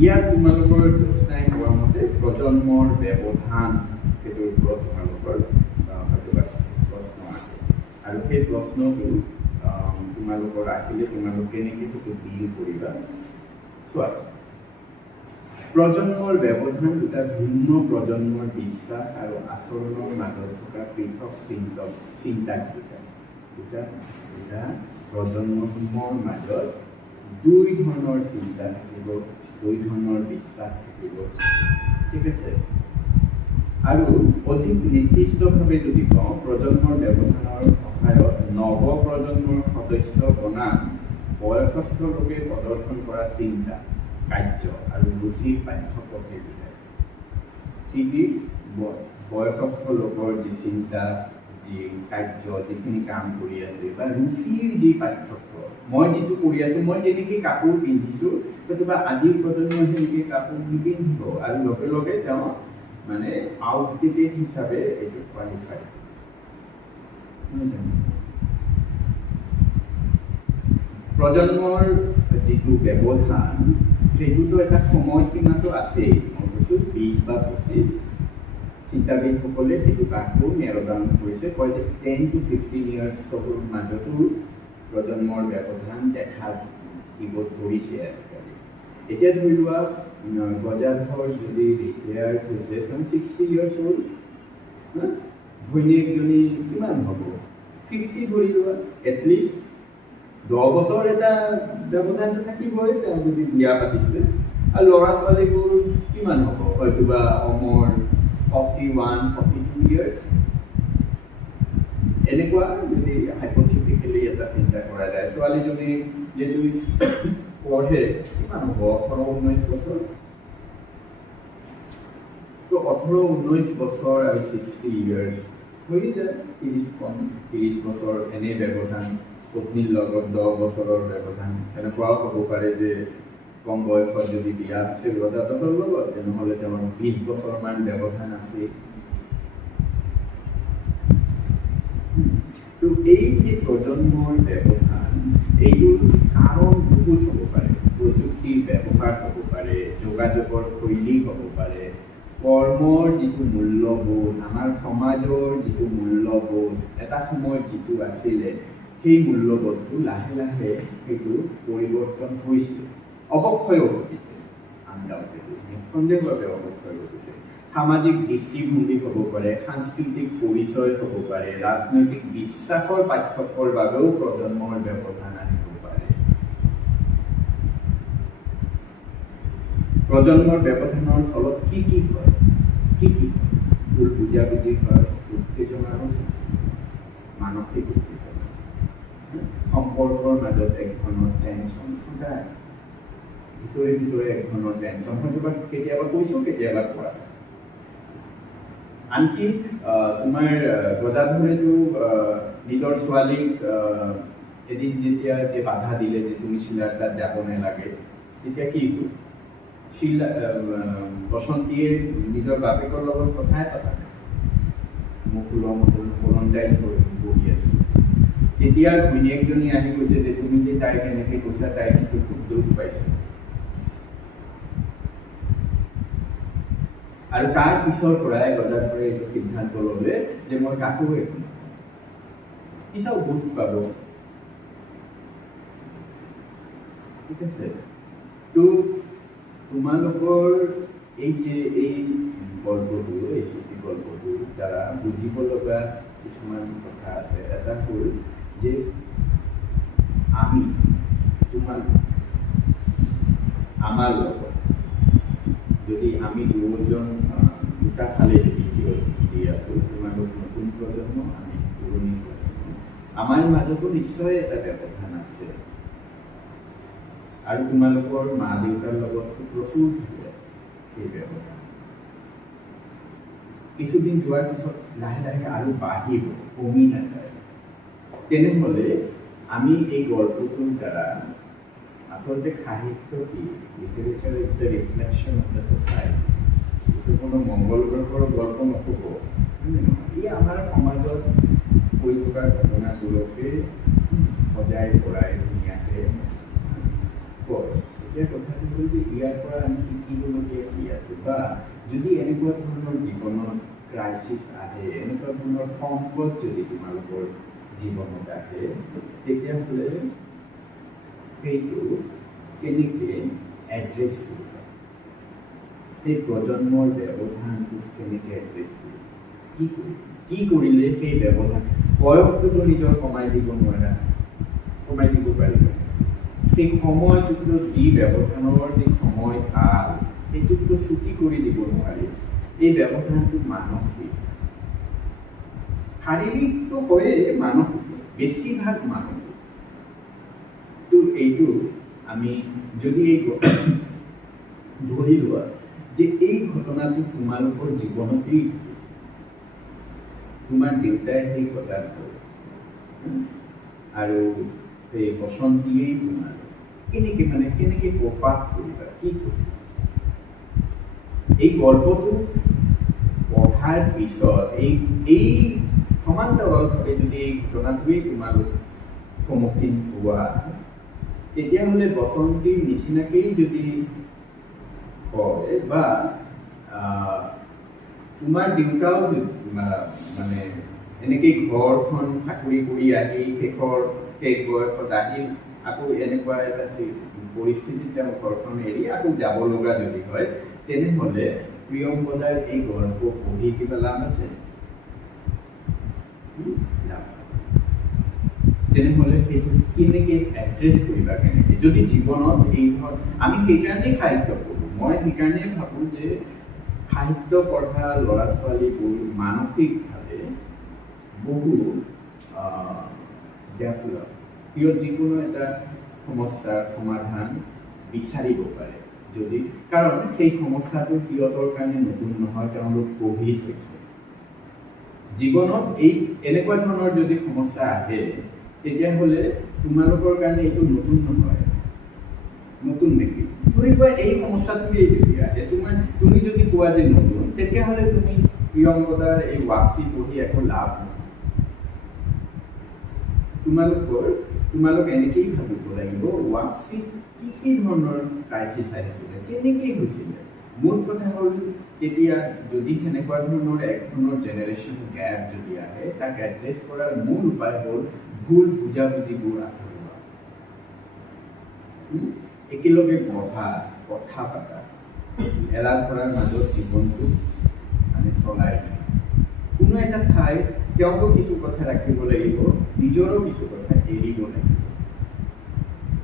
ইয়াত তোমালোকৰ জ্যোৎস্নাই কোৱা মতে প্ৰজন্মৰ ব্যৱধান সেইটোৰ ওপৰত তোমালোকৰ হয়তোবা প্ৰশ্ন আহে আৰু সেই প্ৰশ্নটো তোমালোকৰ আহিলে তোমালোক কেনেকৈ সেইটো ডিল কৰিবা চোৱা প্ৰজন্মৰ ব্যৱধান দুটা ভিন্ন প্ৰজন্মৰ বিশ্বাস আৰু আচৰণৰ মাজত থকা পৃথক চিন্তা দুটা প্ৰজন্মসমূহৰ মাজত দুই ধৰণৰ চিন্তা থাকিব দুই ধৰণৰ বিশ্বাস থাকিব ঠিক আছে আৰু অধিক নিৰ্দিষ্টভাৱে যদি কওঁ প্ৰজন্মৰ ব্যৱধানৰ সহায়ত নৱ প্ৰজন্মৰ সদস্য বনাম বয়সস্থ লোকে প্ৰদৰ্শন কৰা চিন্তা কাৰ্য আৰু ৰুচিৰ পাৰ্থক্যকে বুজায় কি বয়সস্থ লোকৰ যি চিন্তা যি কাৰ্য যিখিনি কাম কৰি আছে বা ৰুচিৰ যি পাৰ্থক্য মই যিটো কৰি আছোঁ মই যেনেকৈ কাপোৰ পিন্ধিছোঁ হয়তোবা আজিৰ প্ৰজন্মই সেনেকৈ কাপোৰ নিপিন্ধিব আৰু লগে লগে তেওঁ মানে আউটডেটেড হিচাপে এইটো কোৱালিফাই প্ৰজন্মৰ যিটো ব্যৱধান সেইটোতো এটা সময়সীমাটো আছেই মই কৈছোঁ 20 বা 25 চিন্তাবিদসকলে সেইটোক আকৌ নেৰ' ডাউন কৰিছে, কয় যে 10 to 15 ইয়াৰ্ছৰ মাজতো প্ৰজন্মৰ ব্যৱধান দেখা দিব ধৰিছে আজিকালি। এতিয়া ধৰি লোৱা গজাধৰ যদি ৰিটায়াৰ হৈছে 60 ইয়াৰ্ছ হ'ল, ঘৈণীয়েকজনী কিমান হ'ব 50 ধৰি লোৱা, এটলিষ্ট 10 বছৰ এটা ব্যৱধানটো থাকিবই তেওঁ যদি বিয়া পাতিছে। আৰু ল'ৰা ছোৱালীবোৰ কিমান হ'ব, হয়তো বা অমৰ 41, 42 ইয়াৰ্ছ, এনেকুৱা যদি হাইপথেটিকেলি এটা চিন্তা কৰা যায়। ছোৱালীজনী যিহেতু পঢ়ে কিমান হ'ব 18-19 বছৰ, তো 18-19 বছৰ আৰু 60 ইয়াৰ্ছ হৈ যায় 30 বছৰ এনে ব্যৱধান। পত্নীৰ লগত 10 বছৰৰ ব্যৱধান, এনেকুৱাও হ'ব পাৰে যে কম বয়সত যদি বিয়া হৈছে গজাধৰৰ লগত, তেনেহ'লে তেওঁৰ 20 বছৰমান ব্যৱধান আছে। তো এই যে প্ৰজন্মৰ ব্যৱধান, এইটোৰ কাৰণ বহুত হ'ব পাৰে। প্ৰযুক্তিৰ ব্যৱহাৰ হ'ব পাৰে, যোগাযোগৰ শৈলী হ'ব পাৰে, কৰ্মৰ যিটো মূল্যবোধ, আমাৰ সমাজৰ যিটো মূল্যবোধ এটা সময়ত যিটো আছিলে, সেই মূল্যবোধটো লাহে লাহে সেইটো পৰিৱৰ্তন হৈছে, অৱক্ষয়ো ঘটিছে। আনডাউটেডলি নিঃসন্দেহভাৱে অৱক্ষয় ঘটিছে। সামাজিক দৃষ্টিভংগী হ'ব পাৰে, সাংস্কৃতিক পৰিচয় হ'ব পাৰে, ৰাজনৈতিক বিশ্বাসৰ পাৰ্থক্যৰ বাবেও প্ৰজন্মৰ ব্যৱধান আনিব পাৰে। প্ৰজন্মৰ ব্যৱধানৰ ফলত কি হয়, ভুল বুজাবুজি হয়, উত্তেজনাৰো সৃষ্টি, মানসিক উত্তেজনা, সম্পৰ্কৰ মাজত এক ধৰণৰ টেনশ্যন সদায় ভিতৰে ভিতৰে এক ধৰণৰ টেনশ্যন, হয়তো বা কেতিয়াবা কৈছোঁ কেতিয়াবা কোৱা। আনকি তোমাৰ গদাধৰেতো নিজৰ ছোৱালীক এদিন যেতিয়া বাধা দিলে যে তুমি শিলাৰ তাত যাব নালাগে, তেতিয়া কি হ'ল, বসন্তীয়ে নিজৰ বাপেকৰ লগত কথাই পতা নাই, মোক ওলন্দাই বহি আছোঁ। তেতিয়া ঘৈণীয়েকজনী আহি কৈছে যে তুমি যে তাইক এনেকৈ কৈছা, তাই কিন্তু খুব দুখ পাইছে। আৰু তাৰ পিছৰ পৰাই গদাধৰে এইটো সিদ্ধান্ত ল'লে যে মই কাকো একো নকওঁ, পিছত দুখ পাব। ঠিক আছে, তো তোমালোকৰ এই যে এই গল্পটো, এই চুটি গল্পটোৰ দ্বাৰা বুজিব লগা কিছুমান কথা আছে। এটা হ'ল যে আমি আমাৰ লগত যদি আমি দুটা ফালে যদি দি আছোঁ, তোমালোক নতুন প্ৰজন্ম, আমি পুৰণি প্ৰজন্ম, আমাৰ মাজতো নিশ্চয় এটা ব্যৱধান আছে। আৰু তোমালোকৰ মা দেউতাৰ লগততো প্ৰচুৰ আছে সেই ব্যৱধান। কিছুদিন যোৱাৰ পিছত লাহে লাহে আৰু বাঢ়িব, কমি নাযায়। তেনেহ'লে আমি এই গল্পটোৰ দ্বাৰা আচলতে সাহিত্য কি, literature is the reflection of the society. এইটো কোনো মংগল গ্ৰহৰ গল্প নক'ব, ই আমাৰ সমাজত হৈ থকা ঘটনাবোৰকে সজাই পৰাই ধুনীয়াকৈ কয়। এতিয়া কথাটো হ'ল যে ইয়াৰ পৰা আমি শিকিবলগীয়া কি আছে, বা যদি এনেকুৱা ধৰণৰ জীৱনত ক্ৰাইচিছ আহে, এনেকুৱা ধৰণৰ সংকট যদি তোমালোকৰ জীৱনত আহে, তেতিয়াহ'লে সেইটো কেনেকৈ এড্ৰেছ কৰিবা, সেই প্ৰজন্মৰ ব্যৱধানটোক কেনেকৈ এড্ৰেছ কৰিবা, কি কৰিলে সেই ব্যৱধান, বয়সটোতো নিজৰ কমাই দিব নোৱাৰা, কমাই দিব পাৰিবা, সেই সময়টোতো যি ব্যৱধানৰ যি সময় কাল, সেইটোতো ছুটি কৰি দিব নোৱাৰি। এই ব্যৱধানটো মানসিক, শাৰীৰিকটো হয়েই, মানসিক, বেছিভাগ মানসিক। তো এইটো আমি যদি এই ধৰি লোৱা যে এই ঘটনাটো তোমালোকৰ জীৱনতেই, তোমাৰ দেউতাই সেই ঘটনা হ'ল আৰু এই বসন্তীয়েই তোমাৰ, কেনেকৈ প্ৰপাত কৰিবা, কি কৰিবা? এই গল্পটো পঢ়াৰ পিছত এই সমান্তৰালভাৱে যদি এই ঘটনাটোৱেই তোমালোক সন্মুখীন হোৱা, তেতিয়াহ'লে বসন্তীৰ নিচিনাকেই যদি হয়, বা তোমাৰ দেউতাও মানে এনেকৈ ঘৰখন চাকৰি কৰি আহি শেষ বয়সত আহি আকৌ এনেকুৱা এটা পৰিস্থিতিত তেওঁ ঘৰখন এৰি আকৌ যাব লগা যদি হয়, তেনেহ'লে প্ৰিয়ম্বদাৰ এই গল্প পঢ়ি কিবা লাভ আছে? তেনেহ'লে সেইটো কেনেকৈ এড্ৰেছ কৰিবা, কেনেকৈ যদি জীৱনত এই ধৰ আমি সেইকাৰণেই সাহিত্য পঢ়োঁ। মই সেইকাৰণেই ভাবোঁ যে সাহিত্য পঢ়া ল'ৰা ছোৱালীবোৰ মানসিকভাৱে বহু ডেভেলপ, সিহঁত যিকোনো এটা সমস্যাৰ সমাধান বিচাৰিব পাৰে যদি, কাৰণ সেই সমস্যাটো সিহঁতৰ কাৰণে নতুন নহয়, তেওঁলোক পঢ়ি থৈছে। জীৱনত এই এনেকুৱা ধৰণৰ যদি সমস্যা আহে, তেতিয়াহ'লে তোমালোকৰ কাৰণে এইটো নতুন নহয়, নতুন নেকি? ধৰি লোৱা এই সমস্যাটোৱেই যদি আহে, তুমি যদি কোৱা যে নতুন, তেতিয়াহ'লে তুমি প্ৰিয়ম্বদাৰ এই ৱাপচি পঢ়ি একো লাভ নহয়। তোমালোক এনেকেই ভাবিব লাগিব, ৱাপচিত কি ধৰণৰ ক্ৰাইচিছ আহিছিলে, কেনেকৈ হৈছিলে। মূল কথা হ'ল, তেতিয়া যদি সেনেকুৱা ধৰণৰ এক ধৰণৰ জেনেৰেশ্যন গেপ যদি আহে, তাক এড্ৰেছ কৰাৰ মূল উপায় হ'ল ভুল বুজাবুজিবোৰ আঁতৰোৱা, একেলগে পঢ়া, কথা পতা, এৰা ধৰাৰ মাজত জীৱনটো মানে চলাই দিয়া। কোনো এটা ঠাইত তেওঁকো কিছু কথা ৰাখিব লাগিব, নিজৰো কিছু কথা এৰিব লাগিব।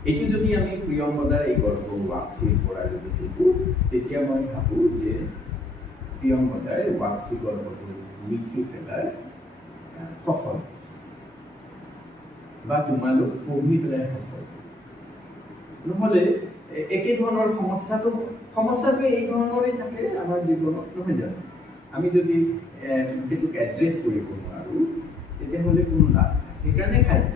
এইটো যদি আমি প্ৰিয়ম্বদাৰ এই গল্প ৱাপচিৰ পৰা যদি শিকোঁ, তেতিয়া মই ভাবোঁ যে প্ৰিয়ম্বদাই ৱাপচি গল্পটো লিখি পেলাই সফল বা তোমালোক পঢ়ি পেলাই সফল। নহ'লে একেধৰণৰ সমস্যাটো এই ধৰণৰেই থাকে আমাৰ জীৱনত, নহয় জানো? আমি যদি সেইটোক এড্ৰেছ কৰিব নোৱাৰোঁ, তেতিয়াহ'লে কোনো লাভ নাই। সেইকাৰণে খাদ্য